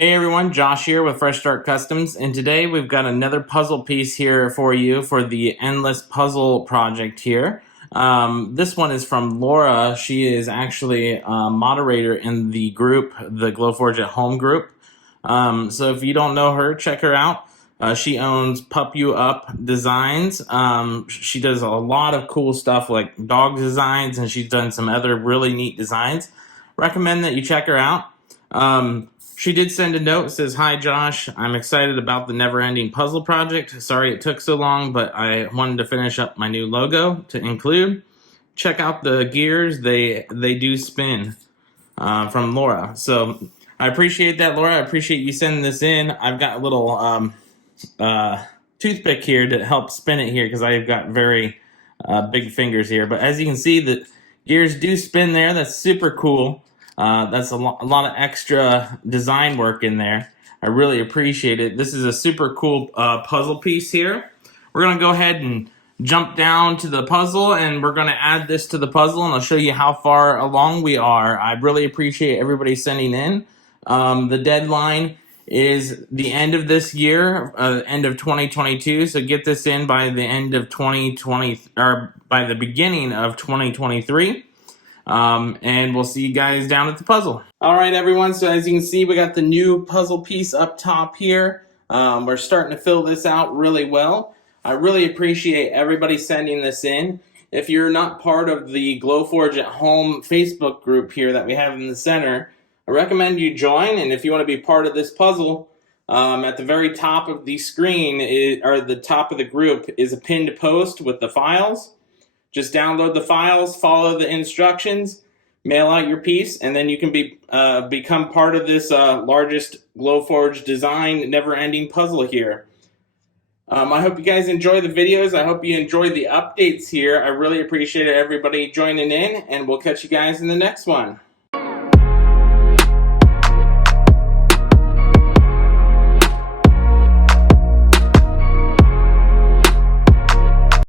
Hey everyone, Josh here with Fresh Start Customs, and today we've got another puzzle piece here for you for the Endless Puzzle project here. This one is from Laura. She is actually a moderator in the group, the Glowforge at Home group. So if you don't know her, check her out. She owns Pup You Up Designs. She does a lot of cool stuff like dog designs, and she's done some other really neat designs. Recommend that you check her out. She did send a note. It says, "Hi Josh, I'm excited about the Never Ending Puzzle project. Sorry it took so long, but I wanted to finish up my new logo to include. Check out the gears. They do spin." From Laura. So I appreciate that, Laura. I appreciate you sending this in. I've got a little toothpick here to help spin it here because I've got very big fingers here. But as you can see, the gears do spin there. That's super cool. That's a lot of extra design work in there. I really appreciate it. This is a super cool puzzle piece here. We're going to go ahead and jump down to the puzzle, and we're going to add this to the puzzle, and I'll show you how far along we are. I really appreciate everybody sending in. The deadline is the end of this year, end of 2022, so get this in by the end of 2020, or by the beginning of 2023. And we'll see you guys down at the puzzle. All right, everyone. So as you can see, we got the new puzzle piece up top here. We're starting to fill this out really well. I really appreciate everybody sending this in. If you're not part of the Glowforge at Home Facebook group here that we have in the center, I recommend you join. And if you want to be part of this puzzle, at the very top of the screen, or the top of the group, is a pinned post with the files. Just download the files, follow the instructions, mail out your piece, and then you can become part of this largest Glowforge design never-ending puzzle here. I hope you guys enjoy the videos. I hope you enjoy the updates here. I really appreciate everybody joining in, and we'll catch you guys in the next one.